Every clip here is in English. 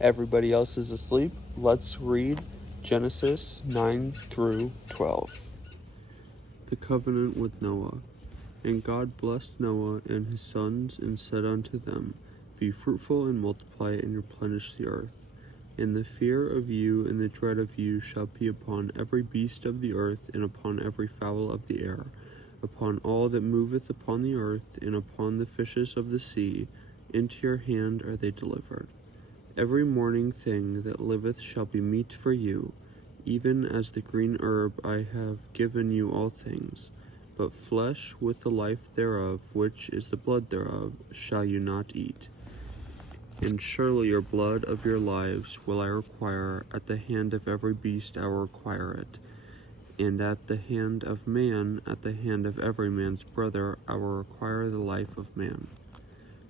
Everybody else is asleep. Let's read Genesis 9 through 12. The covenant with Noah. And God blessed Noah and his sons, and said unto them, Be fruitful and multiply, and replenish the earth. And the fear of you and the dread of you shall be upon every beast of the earth, and upon every fowl of the air, upon all that moveth upon the earth, and upon the fishes of the sea. Into your hand are they delivered. Every morning thing that liveth shall be meat for you, even as the green herb I have given you all things. But flesh with the life thereof, which is the blood thereof, shall you not eat. And surely your blood of your lives will I require. At the hand of every beast I will require it. And at the hand of man, at the hand of every man's brother, I will require the life of man.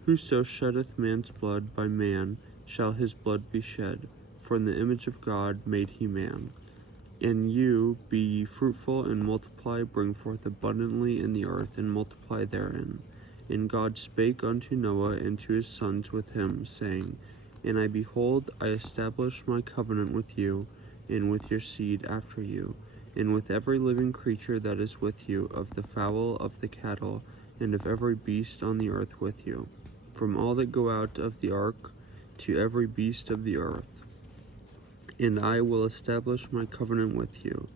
Whoso sheddeth man's blood, by man shall his blood be shed, for in the image of God made he man. And you, be ye fruitful, and multiply, bring forth abundantly in the earth, and multiply therein. And God spake unto Noah and to his sons with him, saying, And I behold, I establish my covenant with you, and with your seed after you, and with every living creature that is with you, of the fowl, of the cattle, and of every beast on the earth with you, from all that go out of the ark to every beast of the earth. And I will establish my covenant with you.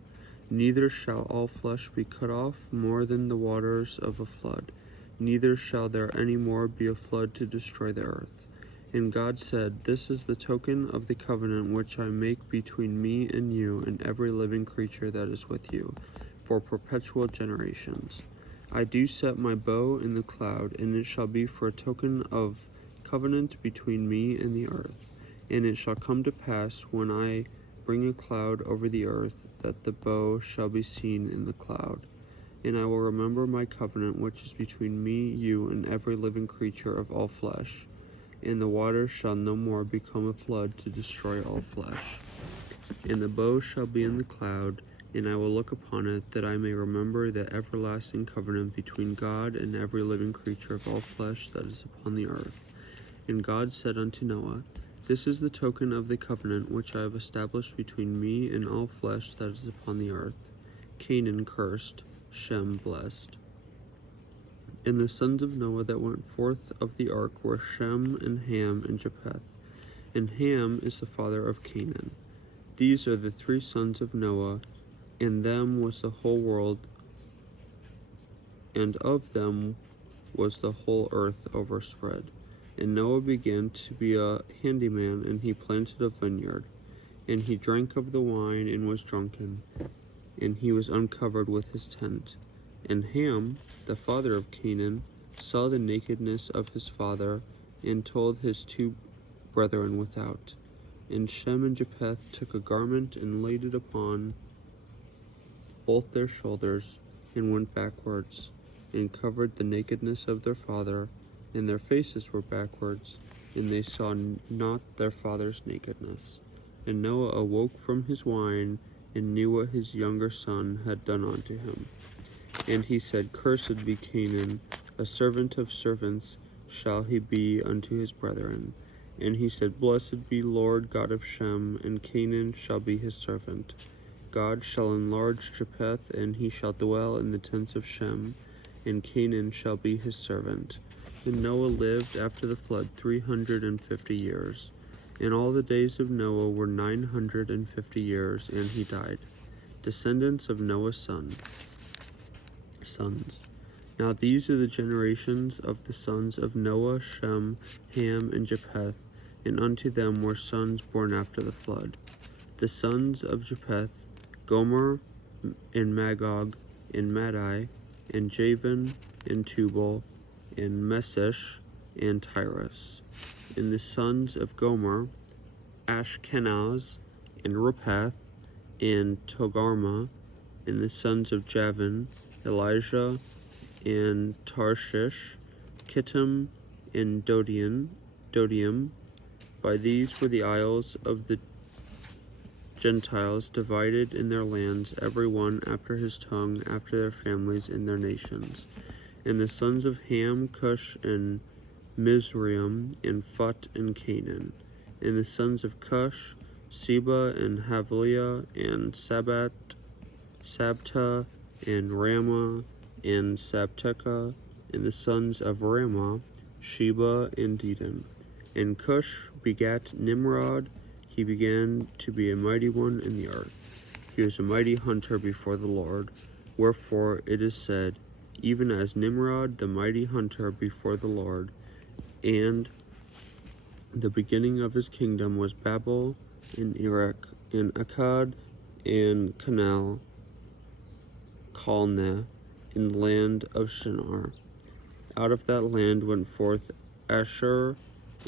Neither shall all flesh be cut off more than the waters of a flood, neither shall there any more be a flood to destroy the earth. And God said, This is the token of the covenant which I make between me and you and every living creature that is with you, for perpetual generations. I do set my bow in the cloud, and it shall be for a token of covenant between me and the earth. And it shall come to pass, when I bring a cloud over the earth, that the bow shall be seen in the cloud. And I will remember my covenant which is between me, you, and every living creature of all flesh. And the waters shall no more become a flood to destroy all flesh. And the bow shall be in the cloud, and I will look upon it, that I may remember the everlasting covenant between God and every living creature of all flesh that is upon the earth. And God said unto Noah, This is the token of the covenant which I have established between me and all flesh that is upon the earth. Canaan cursed, Shem blessed. And the sons of Noah that went forth of the ark were Shem and Ham and Japheth. And Ham is the father of Canaan. These are the three sons of Noah, and them was the whole world, and of them was the whole earth overspread. And Noah began to be a handyman, and he planted a vineyard. And he drank of the wine, and was drunken, and he was uncovered with his tent. And Ham, the father of Canaan, saw the nakedness of his father, and told his two brethren without. And Shem and Japheth took a garment, and laid it upon both their shoulders, and went backwards, and covered the nakedness of their father, and their faces were backwards, and they saw not their father's nakedness. And Noah awoke from his wine, and knew what his younger son had done unto him. And he said, Cursed be Canaan, a servant of servants shall he be unto his brethren. And he said, Blessed be Lord God of Shem, and Canaan shall be his servant. God shall enlarge Japheth, and he shall dwell in the tents of Shem, and Canaan shall be his servant. And Noah lived after the flood 350 years. And all the days of Noah were 950 years, and he died. Descendants of Noah's sons. Now these are the generations of the sons of Noah, Shem, Ham, and Japheth, and unto them were sons born after the flood. The sons of Japheth, Gomer, and Magog, and Madai, and Javan, and Tubal, and Mesesh, and Tyrus. And the sons of Gomer, Ashkenaz, and Rephath, and Togarmah. And the sons of Javan, Elijah, and Tarshish, Kittim, and Dodium. By these were the isles of the Gentiles divided in their lands, every one after his tongue, after their families and their nations. And the sons of Ham, Cush, and Mizraim, and Phut, and Canaan. And the sons of Cush, Seba, and Havilah, and Sabta, and Ramah, and Sabteca. And the sons of Ramah, Sheba, and Dedan. And Cush begat Nimrod. He began to be a mighty one in the earth. He was a mighty hunter before the Lord. Wherefore it is said, even as Nimrod, the mighty hunter before the Lord. And the beginning of his kingdom was Babel, and Erech, and Akkad, and Calneh, in the land of Shinar. Out of that land went forth Asher,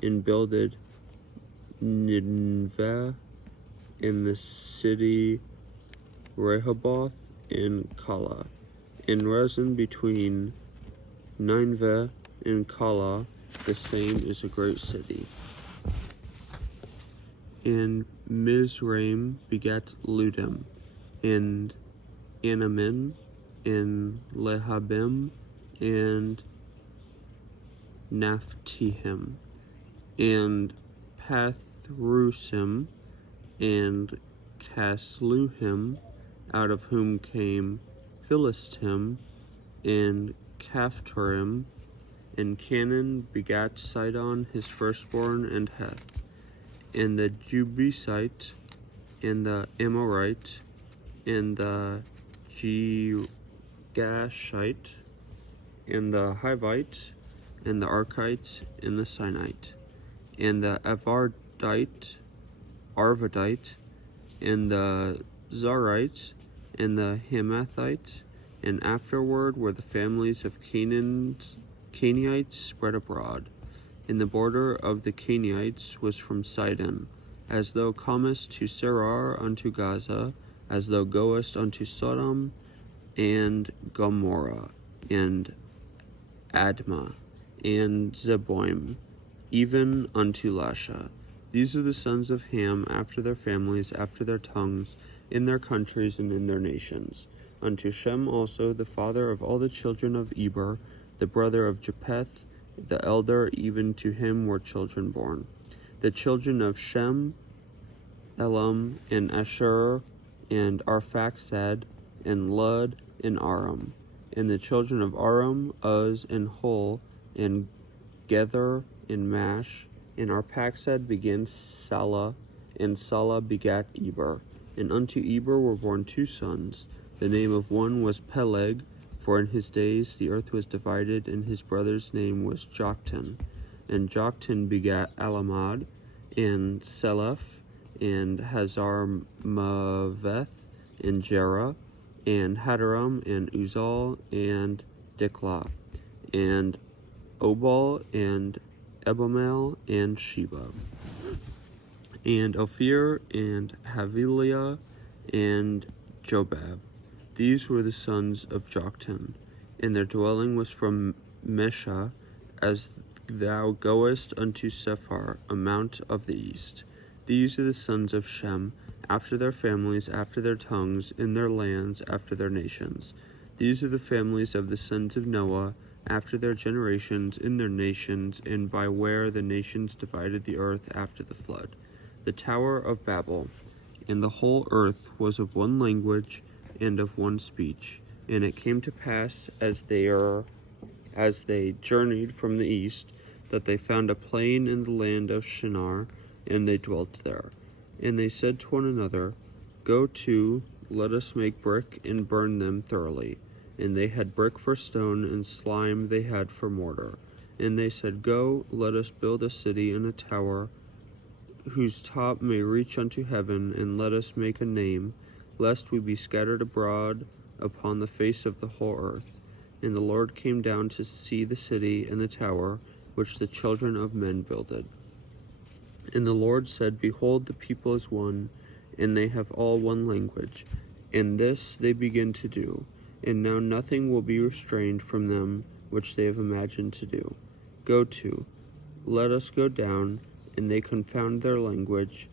and builded Nineveh, in the city Rehoboth, and Kala, and Rezin between Nineveh and Kala, the same is a great city. And Mizraim begat Ludim, and Anamin, and Lehabim, and Naphtihim, and Pathrusim, and Casluhim, out of whom came Philistim, and Caphtorim. And Canaan begat Sidon his firstborn, and Heth, and the Jebusite, and the Amorite, and the Gashite, and the Hivite, and the Arkite, and the Sinite, and the Arvadite, and the Zarite, and the Hamathite. And afterward were the families of Canaanites spread abroad. And the border of the Canaanites was from Sidon, as thou comest to Sarar unto Gaza, as thou goest unto Sodom, and Gomorrah, and Admah, and Zeboim, even unto Lasha. These are the sons of Ham after their families, after their tongues, in their countries and in their nations. Unto Shem also, the father of all the children of Eber, the brother of Japheth, the elder, even to him were children born. The children of Shem, Elam, and Asher, and Arphaxad, and Lud, and Aram. And the children of Aram, Uz, and Hul, and Gether, and Mash. And Arphaxad began Salah, and Salah begat Eber. And unto Eber were born two sons. The name of one was Peleg, for in his days the earth was divided, and his brother's name was Joktan. And Joktan begat Alamad, and Seleph, and Hazarmaveth, and Jerah, and Hadaram, and Uzal, and Diklah, and Obal, and Ebamel, and Sheba, and Ophir, and Havilah, and Jobab. These were the sons of Joktan, and their dwelling was from Mesha, as thou goest unto Sephar, a mount of the east. These are the sons of Shem, after their families, after their tongues, in their lands, after their nations. These are the families of the sons of Noah, after their generations, in their nations, and by where the nations divided the earth after the flood. The Tower of Babel. And the whole earth was of one language and of one speech. And it came to pass, as they journeyed from the east, that they found a plain in the land of Shinar, and they dwelt there. And they said to one another, Go to, let us make brick, and burn them thoroughly. And they had brick for stone, and slime they had for mortar. And they said, Go, let us build a city and a tower, whose top may reach unto heaven, and let us make a name, lest we be scattered abroad upon the face of the whole earth. And the Lord came down to see the city and the tower, which the children of men builded. And the Lord said, Behold, the people is one, and they have all one language. And this they begin to do. And now nothing will be restrained from them which they have imagined to do. Go to, let us go down, and they confound their language,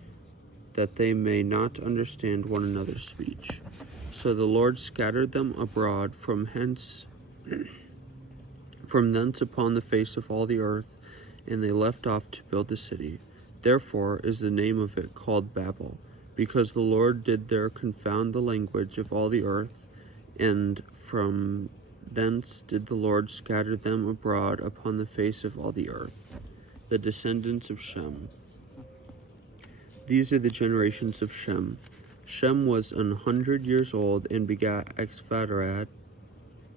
that they may not understand one another's speech. So the Lord scattered them abroad from thence upon the face of all the earth, and they left off to build the city. Therefore is the name of it called Babel, because the Lord did there confound the language of all the earth, and from thence did the Lord scatter them abroad upon the face of all the earth. The descendants of Shem. These are the generations of Shem. Shem was 100 years old and begat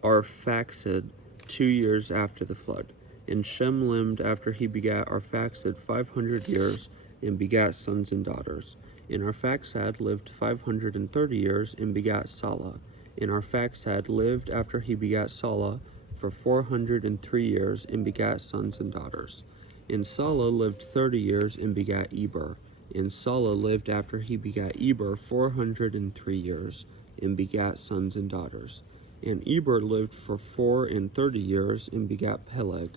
Arphaxad 2 years after the flood. And Shem lived after he begat Arphaxad 500 years and begat sons and daughters. And Arphaxad lived 530 years and begat Salah. And Arphaxad lived after he begat Salah for 403 years and begat sons and daughters. And Salah lived 30 years and begat Eber. And Salah lived after he begat Eber 403 years and begat sons and daughters. And Eber lived for 430 years and begat Peleg.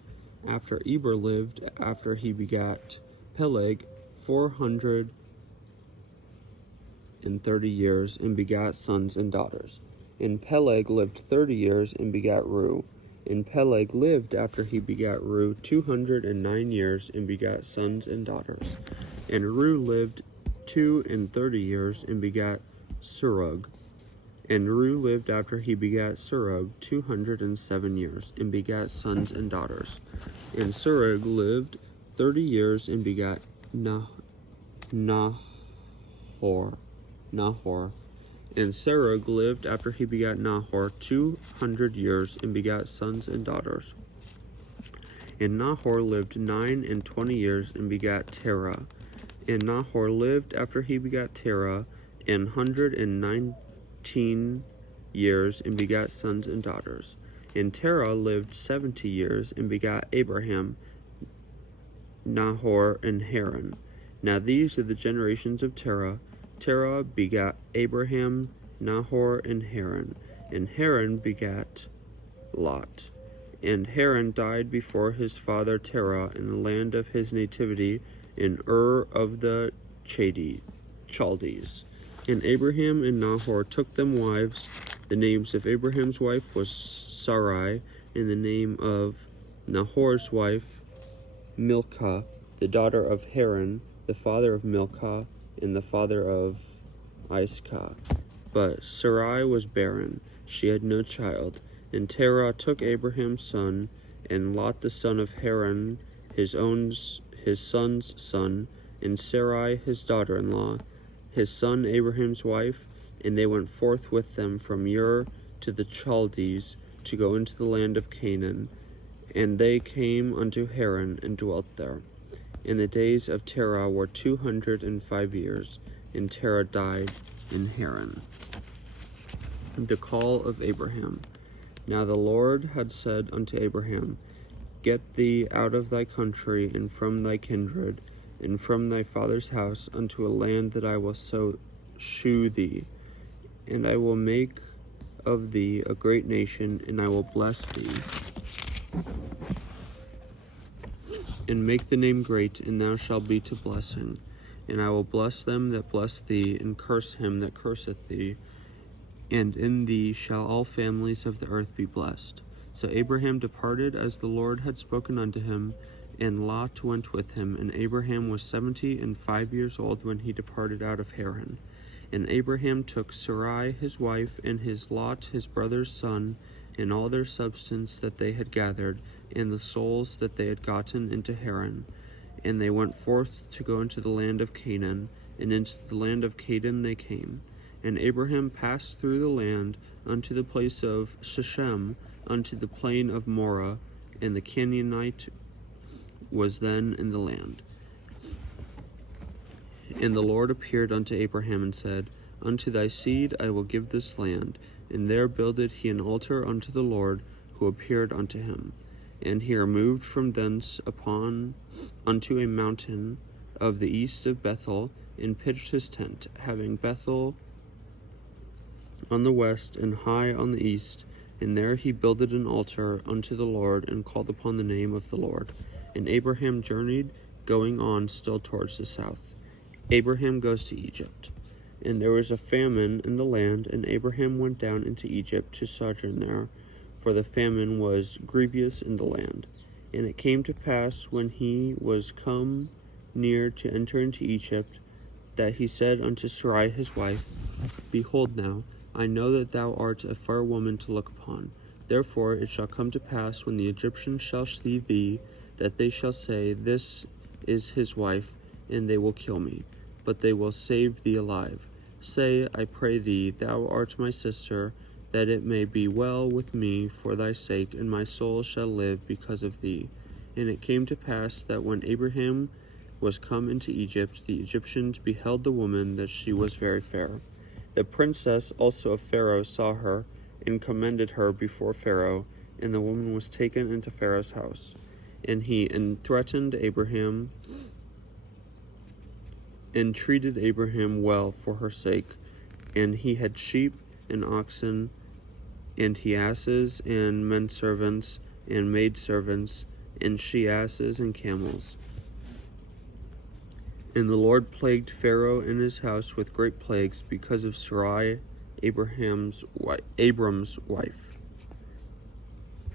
After Eber lived after he begat Peleg 430 years and begat sons and daughters. And Peleg lived 30 years and begat Reu. And Peleg lived after he begat Reu 209 years and begat sons and daughters. And Reu lived 32 years and begat Serug. And Reu lived after he begat Serug 207 years and begat sons and daughters. And Serug lived 30 years and begat Nahor. And Serug lived after he begat Nahor 200 years and begat sons and daughters. And Nahor lived 29 years and begat Terah. And Nahor lived after he begat Terah 119 years and begat sons and daughters. And Terah lived 70 years and begat Abraham, Nahor, and Haran. Now these are the generations of Terah. Terah begat Abraham, Nahor, and Haran. And Haran begat Lot. And Haran died before his father Terah in the land of his nativity, in Ur of the Chaldees. And Abraham and Nahor took them wives. The names of Abraham's wife was Sarai, and the name of Nahor's wife Milcah, the daughter of Haran, the father of Milcah, and the father of Iscah. But Sarai was barren, she had no child. And Terah took Abraham's son, and Lot the son of Haran, his son's son, and Sarai his daughter-in-law, his son Abraham's wife, and they went forth with them from Ur to the Chaldees to go into the land of Canaan. And they came unto Haran and dwelt there. And the days of Terah were 205 years, and Terah died in Haran. The call of Abraham. Now the Lord had said unto Abraham, Get thee out of thy country, and from thy kindred, and from thy father's house, unto a land that I will shew thee. And I will make of thee a great nation, and I will bless thee, and make the name great, and thou shalt be to blessing. And I will bless them that bless thee, and curse him that curseth thee. And in thee shall all families of the earth be blessed. So Abraham departed as the Lord had spoken unto him, and Lot went with him. And Abraham was 75 years old when he departed out of Haran. And Abraham took Sarai his wife, and his Lot his brother's son, and all their substance that they had gathered, and the souls that they had gotten into Haran. And they went forth to go into the land of Canaan, and into the land of Canaan they came. And Abraham passed through the land unto the place of Shechem, unto the plain of Moreh, and the Canaanite was then in the land. And the Lord appeared unto Abraham and said, Unto thy seed I will give this land. And there builded he an altar unto the Lord, who appeared unto him. And he removed from thence unto a mountain of the east of Bethel, and pitched his tent, having Bethel on the west and Hai on the east. And there he builded an altar unto the Lord, and called upon the name of the Lord. And Abraham journeyed, going on still towards the south. Abraham goes to Egypt. And there was a famine in the land, and Abraham went down into Egypt to sojourn there, for the famine was grievous in the land. And it came to pass, when he was come near to enter into Egypt, that he said unto Sarai his wife, Behold now, I know that thou art a fair woman to look upon. Therefore it shall come to pass, when the Egyptians shall see thee, that they shall say, This is his wife, and they will kill me. But they will save thee alive. Say, I pray thee, Thou art my sister, that it may be well with me for thy sake, and my soul shall live because of thee. And it came to pass that when Abraham was come into Egypt, the Egyptians beheld the woman, that she was very fair. The princess also of Pharaoh saw her, and commended her before Pharaoh, and the woman was taken into Pharaoh's house. And he threatened Abraham, and treated Abraham well for her sake. And he had sheep and oxen, and he asses, and men servants, and maid servants, and she asses, and camels. And the Lord plagued Pharaoh and his house with great plagues because of Sarai, Abram's wife.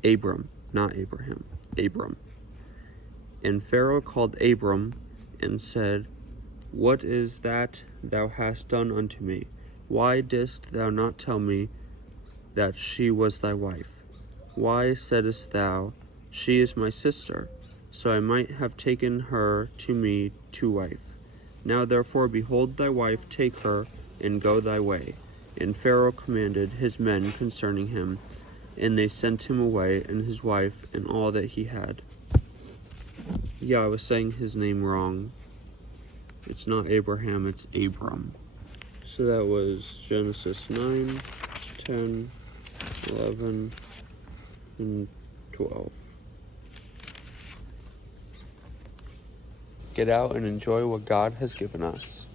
Abram, not Abraham, Abram. And Pharaoh called Abram, and said, What is that thou hast done unto me? Why didst thou not tell me that she was thy wife? Why saidst thou, She is my sister? So I might have taken her to me to wife. Now therefore, behold, thy wife, take her, and go thy way. And Pharaoh commanded his men concerning him, and they sent him away, and his wife, and all that he had. Yeah, I was saying his name wrong. It's not Abraham, it's Abram. So that was Genesis 9, 10, 11, and 12. Get out and enjoy what God has given us.